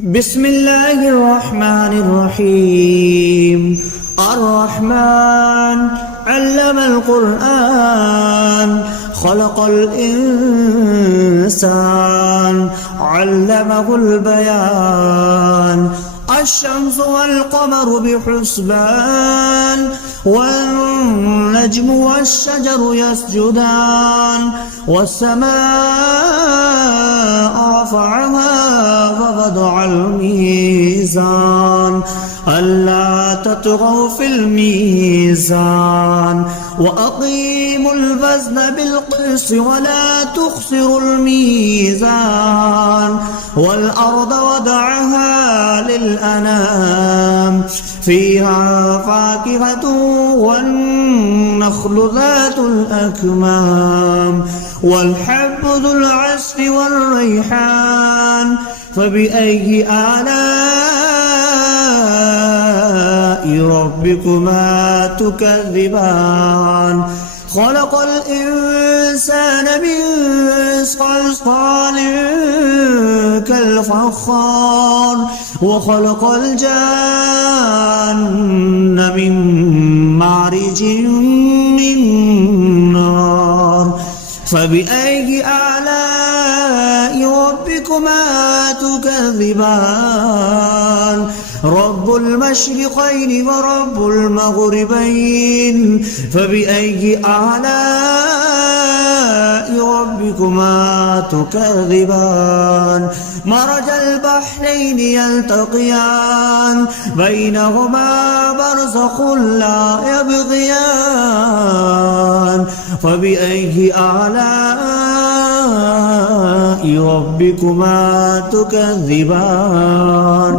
بسم الله الرحمن الرحيم. الرحمن علم القرآن خلق الإنسان علمه البيان. الشمس والقمر بحسبان والنجم والشجر يسجدان والسماء رفعها ووضع الميزان ألا تطغوا في الميزان وأقيموا الوزن بالقسط ولا تخسروا الميزان والأرض وضعها للأنام فيها فاكهة والنخل ذات الأكمام والحب ذو العصف والريحان. فبأي آلاء ربكما تكذبان؟ خلق الإنسان من صلصال كالفخار وخلق الجان من مارج من نار. فبأي آلاء ربكما تكذبان؟ رب المشرقين ورب المغربين. فبأي آلاء ربكما تكذبان؟ مرج البحرين يلتقيان بينهما برزخ لا يبغيان. فبأي آلاء ربكما تكذبان؟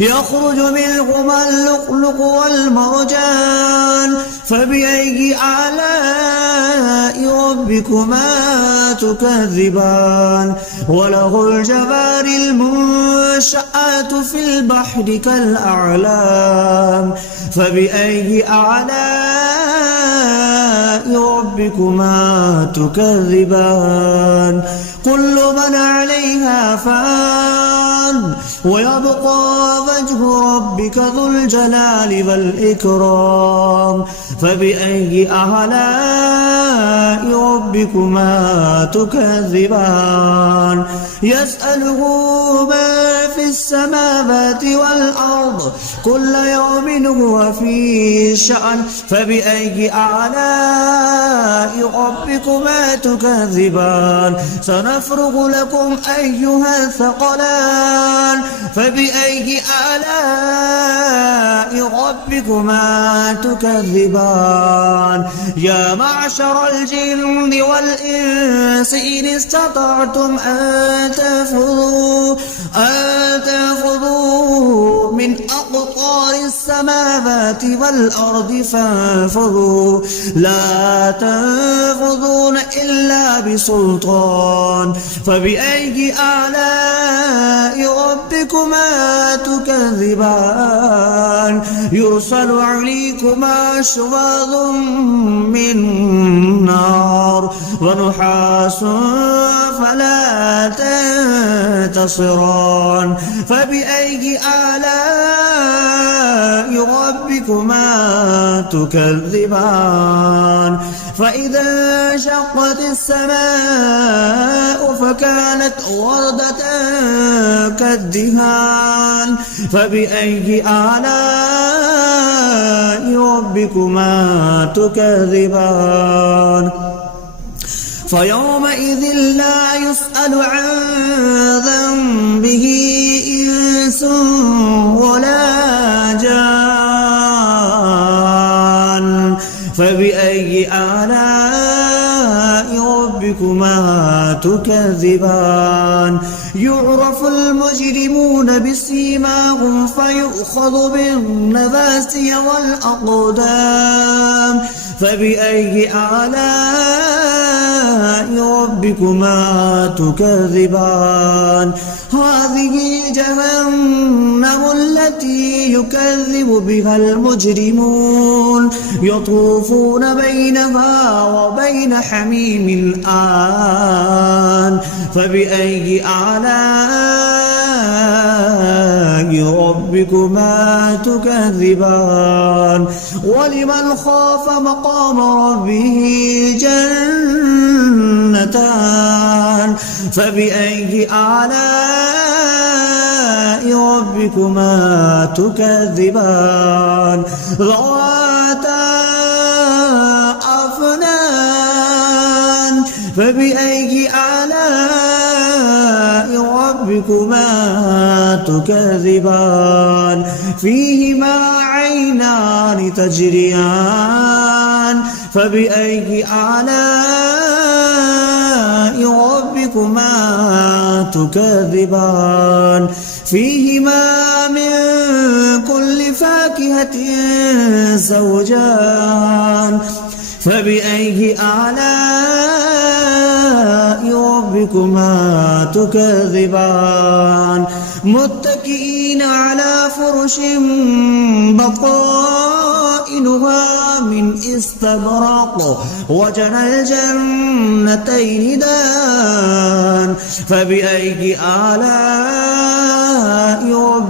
يخرج منهما اللؤلؤ والمرجان. فبأي آلاء ربكما تكذبان؟ وله الجوار المنشآت في البحر كالأعلام. فبأي آلاء ربكما تكذبان؟ كل من عليها فان ويبقى وجه ربك ذو الجلال والإكرام. فبأي آلاء ربكما تكذبان؟ يسأله ما في السماوات والأرض كل يوم هو في شأن. فبأي آلاء ربكما تكذبان؟ سنفرغ لكم أيها الثقلان. فبأي آلاء ربكما تكذبان؟ يا معشر الجن والإنس إن استطعتم أن تنفذوا من أقطار السماوات والأرض فانفذوا لا تنفذون إلا بسلطان. فبأي آلاء ربكما تكذبان؟ يرسل عليكما شواظ من نار ونحاس فلا تنتصران. فبأي آلاء ربكما تكذبان؟ فإذا انشقت السماء فكانت وردة كالدهان. فبأي آلاء ربكما تكذبان؟ فيومئذ لا يسأل عن ذنبه إنس ولا جان. فبأي آلاء ربكما تكذبان؟ يعرف المجرمون بسيماهم فيؤخذ بالنواسي والأقدام. فبأي آلاء ربكما تكذبان؟ هذه جهنم التي يكذب بها المجرمون يطوفون بينها وبين حميم آن. فبأي آلاء ربكما تكذبان ولمن خاف مقام ربه جنتان فبأي آلاء ربكما تكذبان ذواتا أفنان فبأي آلاء ربكما تكذبان فيهما عينان تجريان فبأي آلاء ربكما تكذبان فيهما من كل فاكهة زوجان فبأي آلاء ربكما تكذبان متكئين على فرش بطائنها من استبرق وجنى الجنتين دان فبأي آلاء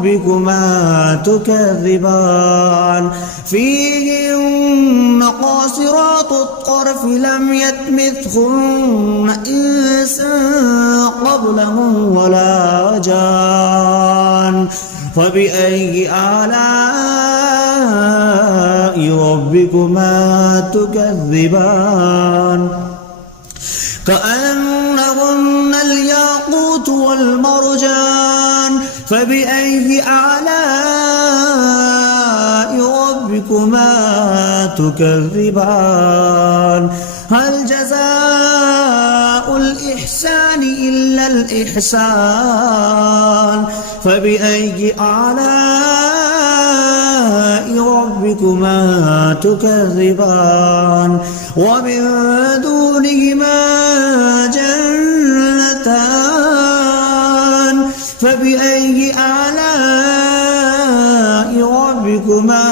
ربكما تكذبان فيهن قاصرات الطرف لم يطمثهن إنس قبلهم ولا جان فبأي آلاء ربكما تكذبان كأنهن الياقوت والمرجان فبأي آلاء ربكما تكذبان هل جزاء الإحسان إلا الإحسان فبأي آلاء ربكما تكذبان ومن دونهما جنتان فبأي آلاء ربكما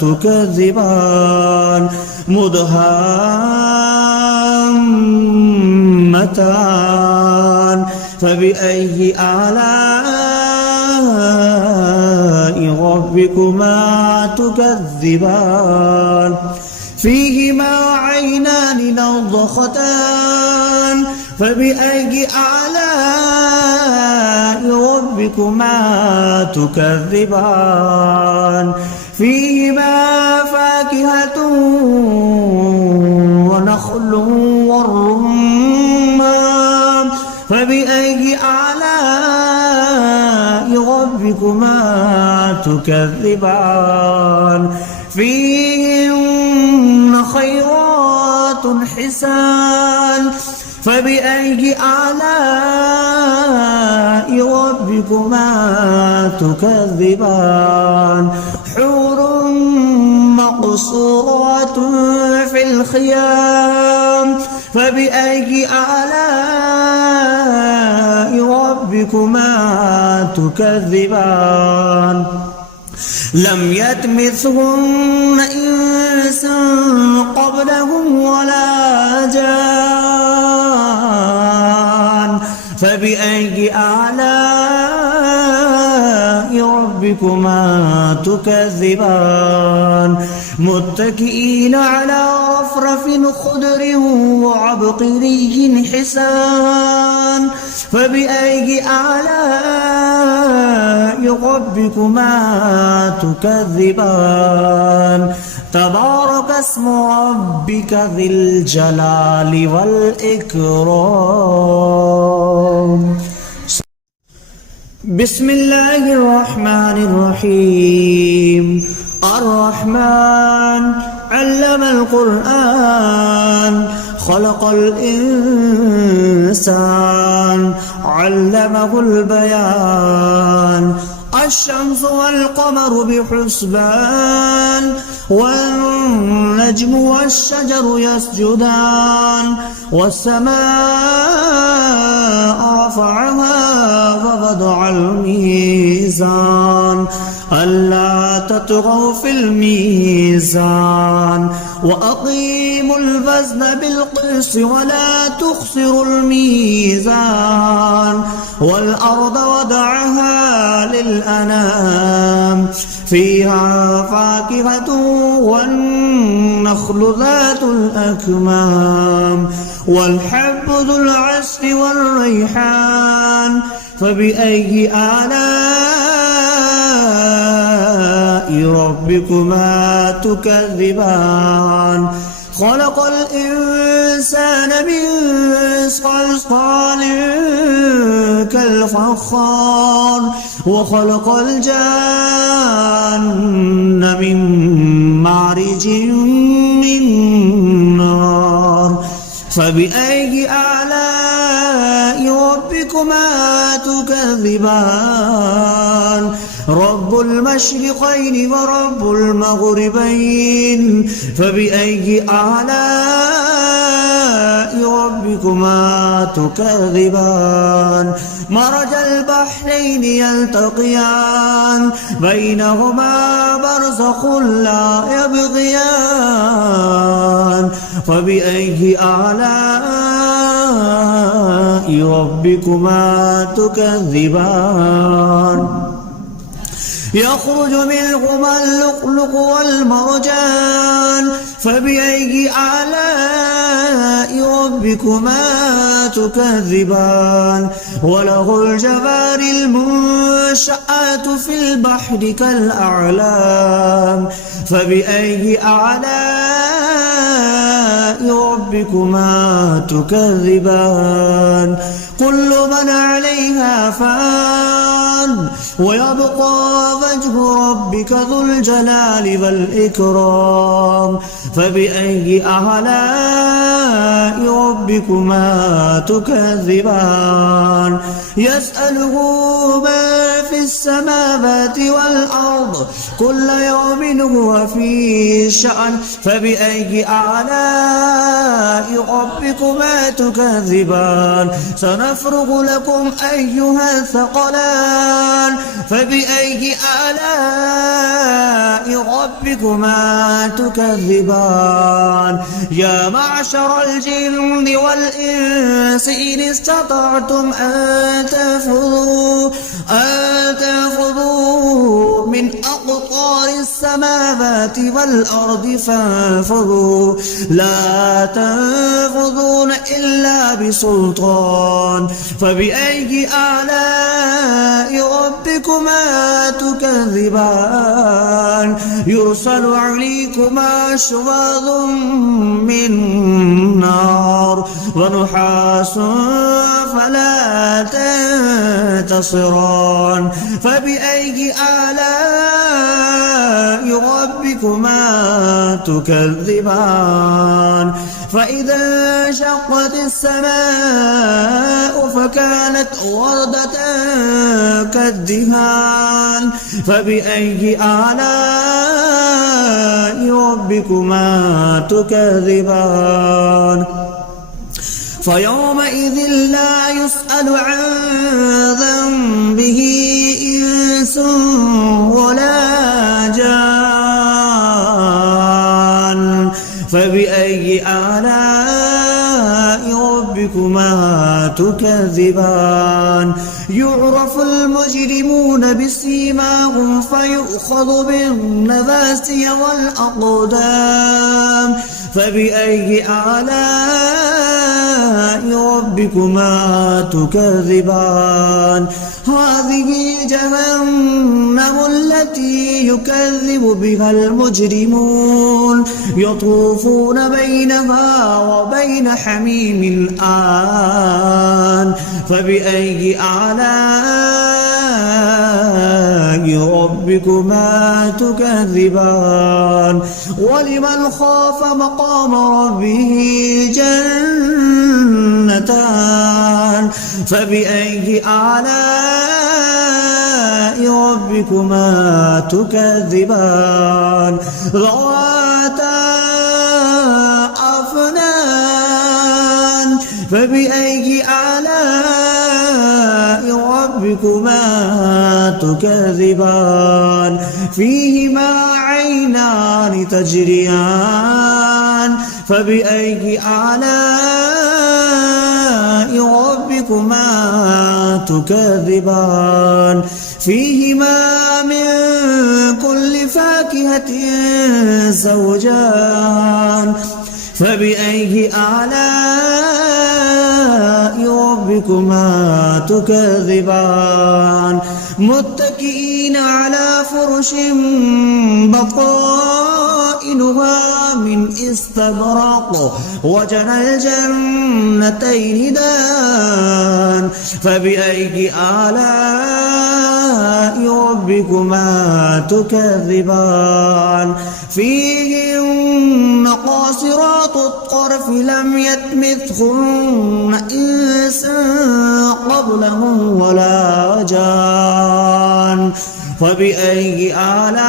تكذبان مدهامتان فبأي آلاء ربكما تكذبان فيهما عينان نضختان فبأي آلاء ربكما تكذبان فيهما فاكهة ونخل والرمان فبأي آلاء ربكما تكذبان فيهن خيرات حسان فبأي آلاء ربكما تكذبان حور مقصورات في الخيام فبأي آلاء ربكما تكذبان لم يطمثهن إنس قبلهم ولا جان فبأي آلاء ربكما تكذبان متكئين على رفرف خضر وعبقري حسان فبأي آلاء ربكما تكذبان تبارك اسم ربك ذي الجلال والإكرام بسم الله الرحمن الرحيم الرحمن علم القرآن خلق الإنسان علمه البيان الشمس والقمر بحسبان والنجم والشجر يسجدان والسماء رفعها وضع الميزان ألا تطغوا في الميزان وأقيموا الوزن بالقسط ولا تخسروا الميزان والأرض وضعها للأنام فيها فاكهة والنخل ذات الأكمام والحب ذو العصف والريحان فبأي آلاء ربكما تكذبان خلق الإنسان من صلصال كالفخار وخلق الجان من مارج من نار فبأي آلاء ربكما تكذبان رب المشرقين ورب المغربين فبأي آلاء ربكما تكذبان مرج البحرين يلتقيان بينهما برزخ لا يبغيان فبأي آلاء ربكما تكذبان يخرج منهما اللؤلؤ والمرجان فبأي آلاء ربكما تكذبان وله الجوار المنشآت في البحر كالأعلام فبأي آلاء ربكما تكذبان كل من عليها فان ويبقى وجه ربك ذو الجلال والإكرام فبأي آلاء ربكما تكذبان يسأله ما في السماوات والأرض كل يوم هو في شأن فبأي آلاء ربكما تكذبان سنفرغ لكم أيها الثقلان فبأي آلاء ربكما تكذبان يا معشر الجن والإنس إن استطعتم أن تنفذوا من أقطار السماوات والأرض فانفذوا لا تنفذون إلا بسلطان فبأي آلاء ربكما تكذبان يرسل عليكما شواظ من نار ونحاس فلا تنتصران فبأي آلاء ربكما تكذبان فإذا انشقت السماء فكانت وردة كالدهان فبأي آلاء ربكما تكذبان فيومئذ لا يسأل عن ذنبه إنس ولا جان فبأي آلاء ربكما تكذبان يعرف المجرمون بسيماهم فيؤخذ بالنواسي والأقدام فبأي آلاء ربكما تكذبان هذه جهنم التي يكذب بها المجرمون يطوفون بينها وبين حميم آن فبأي آلاء ربكما تكذبان ولمن خاف مقام ربه جنتان فبأي آلاء ربكما تكذبان ذواتا أفنان فبأي آلاء ربكما تكذبان فيهما عينان تجريان فبأي آلاء ربكما تكذبان فيهما من كل فاكهة زوجان فبأي آلاء ربكما تكذبان متكئين على فرش بطائنها من استبرق وجنى الجنتين دان فبأي آلاء ربكما تكذبان فيهن قاصرات الطرف لم يطمثهن إنس قبلهم ولا جان فبأي آلاء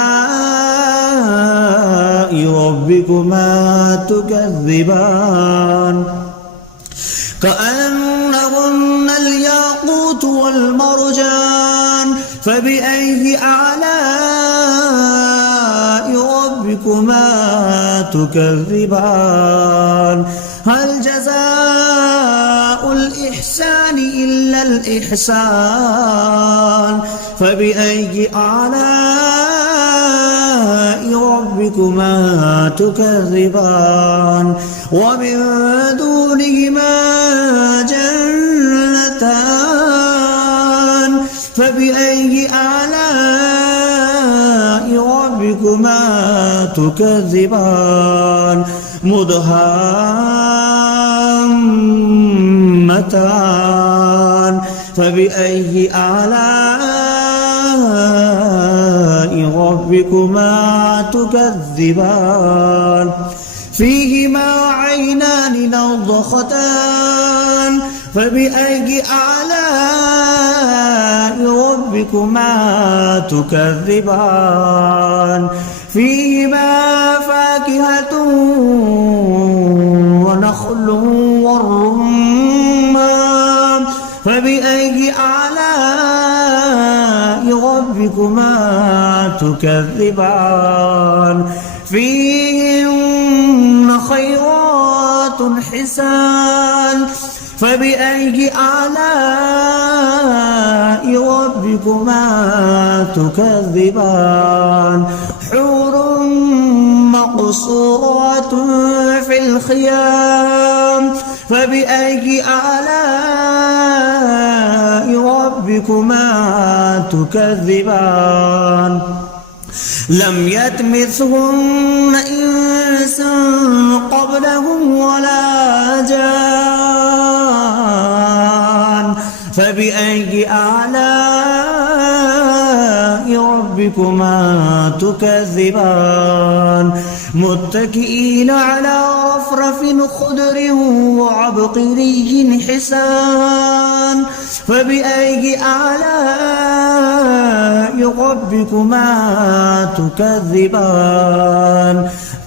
ربكما تكذبان كأنهن الياقوت والمرجان فبأي آلاء ربكما تكذبان هل جزاء الإحسان إلا الإحسان فبأي آلاء ربكما تكذبان ومن دونهما جنتان فبأي آلاء ربكما تكذبان مدهامتان فبأي آلاء ربكما تكذبان فيهما عينان نضختان فبأي آلاء ربكما تكذبان فيهما فاكهة ونخل والرمان فبأي آلاء ربكما تكذبان فيهن خيرات حسان فبأي آلاء ربكما تكذبان حور مقصورات في الخيام فبأي آلاء ربكما تكذبان لم يطمثهن إنس قبلهم ولا جان فبأي آلاء ربكما تكذبان متكئين على رفرف خضر وعبقري حسان فبأي آلاء ربكما تكذبان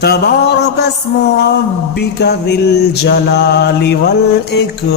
تبارك اسم ربك ذي الجلال والإكرام